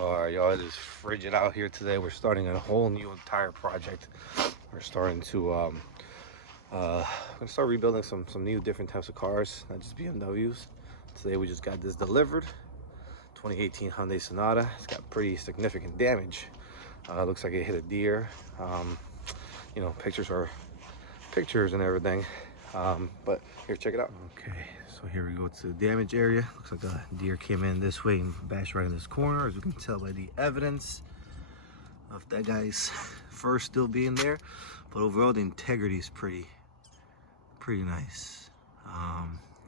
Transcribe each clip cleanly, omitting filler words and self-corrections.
All right, y'all, it is frigid out here today. We're starting a whole new entire project. We're starting to we're gonna start rebuilding some new different types of cars, not just BMWs. Today we just got this delivered, 2018 Hyundai Sonata. It's got pretty significant damage. Looks like it hit a deer. You know, pictures are pictures and everything. But here, check it out. Okay, so here we go to the damage area. Looks like a deer came in this way and bashed right in this corner, as we can tell by the evidence of that guy's fur still being there. But overall, the integrity is pretty nice.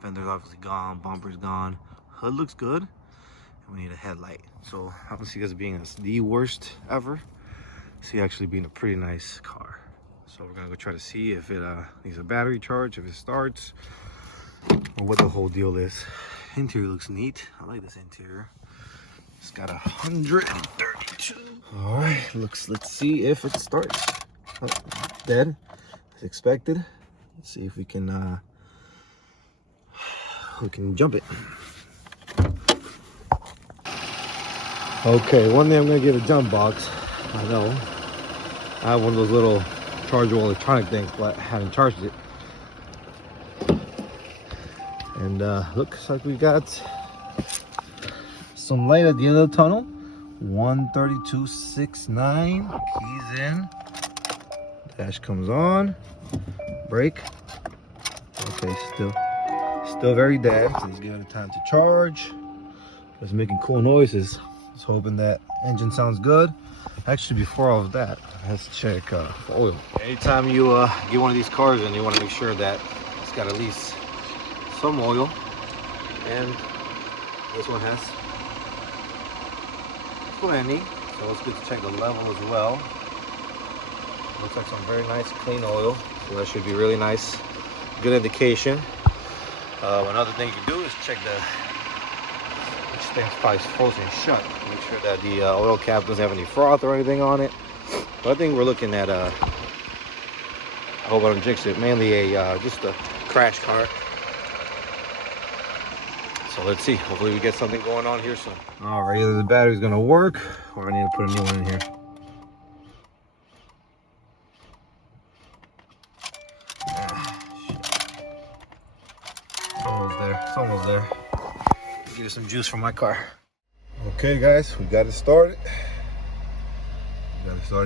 Fender's obviously gone, bumper's gone, hood looks good, and we need a headlight. So I don't see this being the worst ever. I see it actually being a pretty nice car. So we're gonna go try to see if it needs a battery charge, if it starts, or what the whole deal is. Interior looks neat. I like this interior. It's got 132. All right, let's see if it starts. Oh, dead, as expected. Let's see if we can jump it. Okay, one day I'm gonna get a jump box. I know. I have one of those little chargeable electronic things, but I haven't charged it. And looks like we got some light at the end of the tunnel. 132.69. Keys in. Dash comes on. Brake. Okay, still very dead. So let's give it time to charge. It's making cool noises. Just hoping that engine sounds good. Actually, before all of that, let's check for oil. Anytime you get one of these cars in, you want to make sure that it's got at least some oil, and this one has plenty, so it's good to check the level as well. Looks like some very nice clean oil, so that should be really nice, good indication. Another thing you can do is check which thing's probably frozen shut. Make sure that the oil cap doesn't have any froth or anything on it. But I think we're looking at I hope I don't jinx it, mainly just a crash car. So let's see, hopefully we get something going on here soon. All right, either the battery's gonna work or I need to put a new one in here. It's almost there. Give you some juice from my car. Okay guys, we got it started.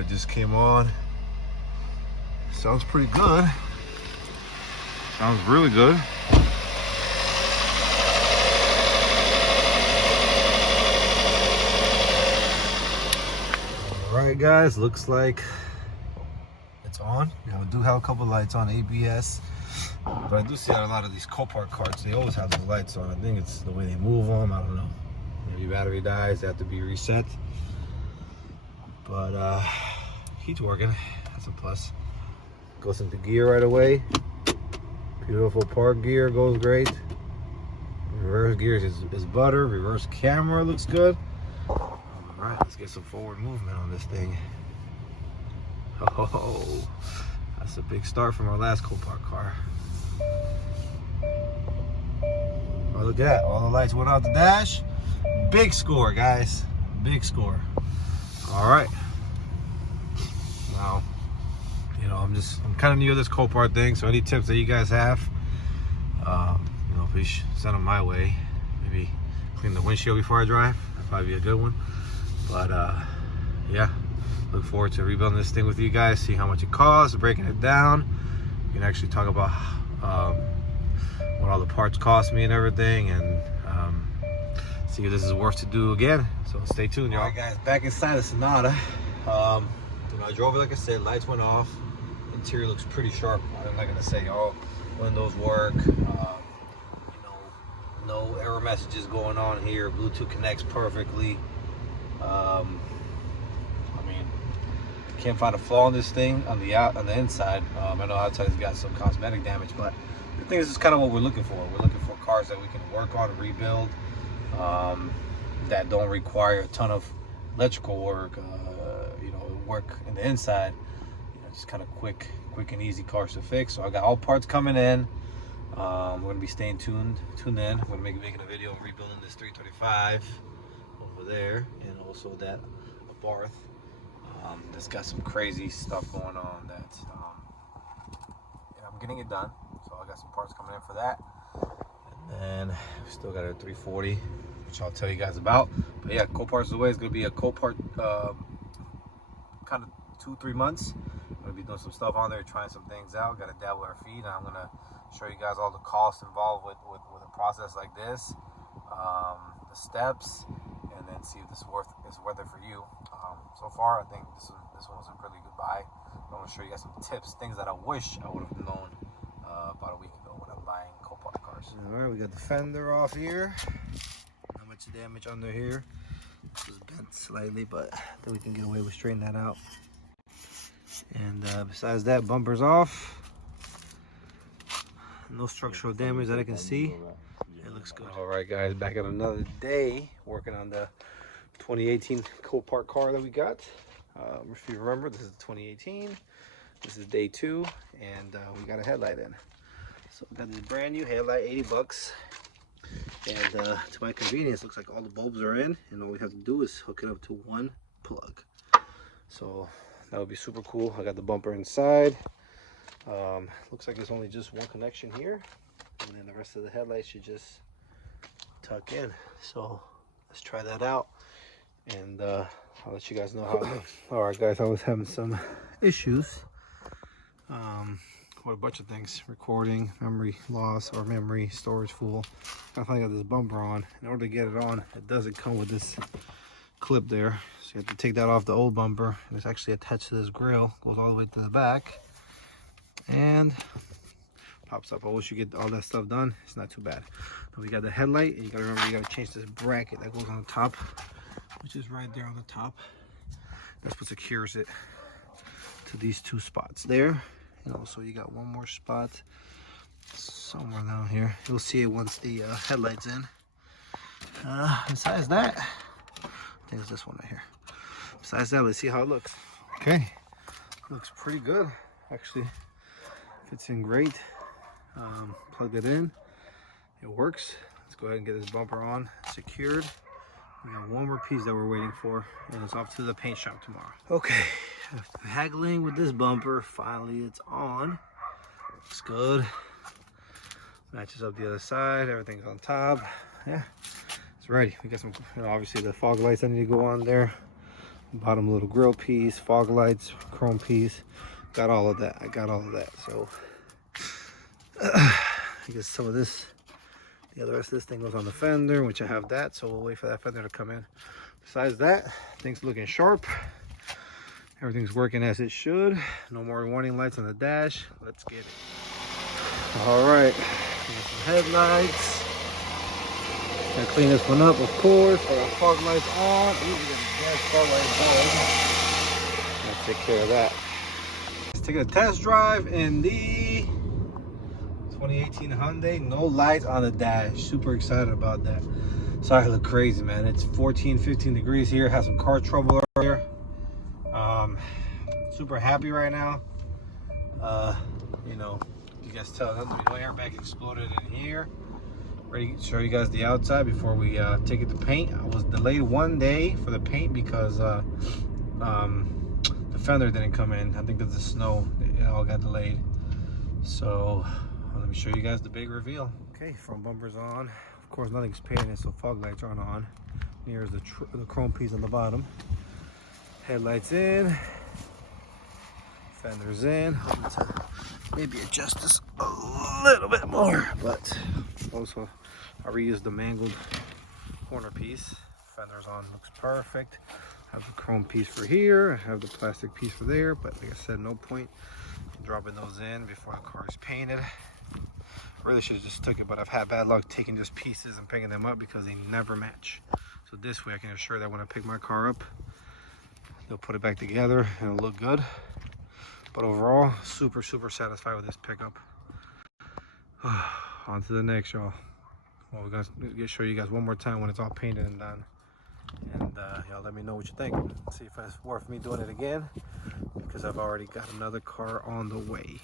Just came on. Sounds pretty good. Sounds really good. Alright guys, looks like it's on. Now we do have a couple lights on, ABS, but I do see that a lot of these copart cars, they always have those lights on. I think it's the way they move them, I don't know. Maybe battery dies, they have to be reset. But heat's working, that's a plus. Goes into gear right away. Beautiful park gear, goes great. Reverse gears is butter. Reverse camera looks good. All right, let's get some forward movement on this thing. Oh, that's a big start from our last Copart car. Oh, look at that, all the lights went out the dash. Big score, guys, big score. All right, now, you know, I'm kind of new to this Copart thing, so any tips that you guys have, you know, please send them my way. Maybe clean the windshield before I drive, that'd probably be a good one. But yeah, look forward to rebuilding this thing with you guys, see how much it costs, breaking it down. We can actually talk about what all the parts cost me and everything, and see if this is worth to do again. So stay tuned, y'all. All right guys, back inside the Sonata. You know, I drove it, like I said, lights went off. Interior looks pretty sharp. I'm not gonna say all windows work. You know, no error messages going on here. Bluetooth connects perfectly. I mean, can't find a flaw in this thing on the inside. I know outside's got some cosmetic damage, but the thing is, this is kind of what we're looking for. We're looking for cars that we can work on and rebuild, that don't require a ton of electrical work. You know, work in the inside. You know, just kind of quick and easy cars to fix. So I got all parts coming in. We're gonna be staying tuned in. We're gonna be making a video on rebuilding this 335. over there, and also that Barth. That's got some crazy stuff going on that I'm getting it done. So I got some parts coming in for that. And then we still got a 340, which I'll tell you guys about. But yeah, Copart's is the way. It's gonna be a Copart kind of 2-3 months. I'm gonna be doing some stuff on there, trying some things out. Got to dabble our feet, and I'm gonna show you guys all the costs involved with a process like this, the steps, and then see if this is worth it for you. So far, I think this one was a really good buy. I want to show you guys some tips, things that I wish I would have known about a week ago when I'm buying Copart cars. All right, we got the fender off here. Not much damage under here. This was bent slightly, but then we can get away with straightening that out. And besides that, bumper's off. No structural damage that I can see. It looks good. All right, guys, back at another day working on the 2018 Copart car that we got. If you remember, this is 2018. This is day 2, and we got a headlight in. So we got this brand new headlight, 80 bucks. And to my convenience, looks like all the bulbs are in, and all we have to do is hook it up to one plug. So that would be super cool. I got the bumper inside. Looks like there's only just one connection here, and then the rest of the headlight should just tuck in. So let's try that out, and I'll let you guys know how it looks. All right, guys, I was having some issues with a bunch of things: recording, memory loss, or memory storage full. I finally got this bumper on. In order to get it on, it doesn't come with this clip there, so you have to take that off the old bumper, and it's actually attached to this grill. Goes all the way to the back and pops up. I wish you get all that stuff done. It's not too bad. Then we got the headlight, and you gotta remember, you gotta change this bracket that goes on the top, which is right there on the top. That's what secures it to these 2 spots there. And also you got one more spot somewhere down here. You'll see it once the headlight's in. Besides that, I think it's this one right here. Besides that, let's see how it looks. Okay, looks pretty good actually. Fits in great. Plugged it in, it works. Let's go ahead and get this bumper on, secured. We got one more piece that we're waiting for, and it's off to the paint shop tomorrow. Okay, after haggling with this bumper, finally it's on. Looks good. Matches up the other side, everything's on top. Yeah, it's ready. We got some, obviously the fog lights that need to go on there. Bottom little grill piece, fog lights, chrome piece. Got all of that. I got all of that. So I guess some of this, the other rest of this thing goes on the fender, which I have that. So we'll wait for that fender to come in. Besides that, things looking sharp. Everything's working as it should. No more warning lights on the dash. Let's get it. All right, some headlights. Gotta clean this one up, of course. Put our fog lights on. Ooh, we got a gas fog light on. Let's take care of that. Let's take a test drive in the 2018 Hyundai. No lights on the dash. Super excited about that. Sorry, I look crazy, man. It's 14-15 degrees here. Have some car trouble earlier. Super happy right now. You know, you guys tell them no airbag exploded in here. Ready to show you guys the outside before we take it to paint. I was delayed 1 day for the paint because the fender didn't come in. I think that's the snow. It all got delayed. So let me show you guys the big reveal. Okay, front bumper's on. Of course, nothing's painted, so fog lights aren't on. Here's the chrome piece on the bottom. Headlights in. Fender's in. Maybe adjust this a little bit more, but also I reused the mangled corner piece. Fender's on, looks perfect. I have the chrome piece for here, I have the plastic piece for there, but like I said, no point in dropping those in before the car is painted. Really should have just took it, but I've had bad luck taking just pieces and picking them up because they never match. So this way I can assure that when I pick my car up, they'll put it back together and it'll look good. But overall, super satisfied with this pickup. On to the next, y'all. Well, we're gonna show you guys one more time when it's all painted and done. And y'all let me know what you think. See if it's worth me doing it again, because I've already got another car on the way.